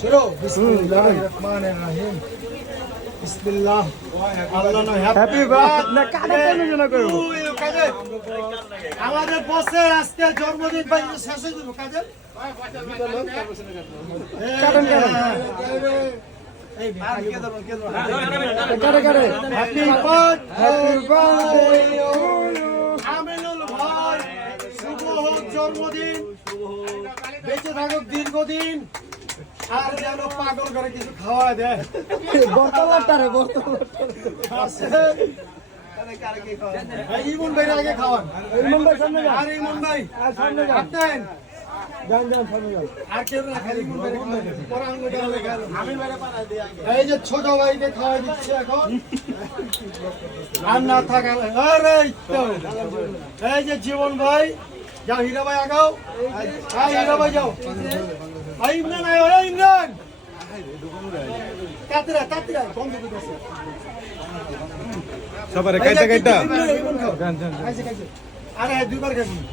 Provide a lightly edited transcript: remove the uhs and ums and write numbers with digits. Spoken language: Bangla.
শুরু বিসমিল্লাহির রহমানির রহিম বিসমিল্লাহ আল্লাহ না হ্যাপি বার্থডে না কাটা কেন যেন করব আমাদের বসের আজকে জন্মদিন ভাই শেষ হয়ে যাবে কাজে কাটেন কাটেন এই ভাই কাটে কাটে হ্যাপি বার্থডে বার্থডে আমিনুল ভাই শুভ হোক জন্মদিন বেঁচে থাকুক দীর্ঘদিন আর যেন পাগল করে কিছু খাওয়া দেয় বর্তমানটারে ইমন ভাই আগে খাওয়ান ইমন ভাই সামনে যান আর ইমন ভাই সামনে যান আপনি যান যান সামনে যান আর কেউ না খালি ইমন ভাই পরে আঙ্গুলটা লেখা আমি মেরে পাঠাই দিই আগে এই যে ছোট ভাইকে খাওয়া দিচ্ছে এখন আর না থাকা আরে এই তো এই যে জীবন ভাই যাও হীরা ভাই আগাও হ্যাঁ হীরা ভাই যাও এই ইমরান আয় ওই ইমরান তাতিরা বন্ধ করে দিছে সবারে কাইটা কাইটা আরে দুইবার খাবি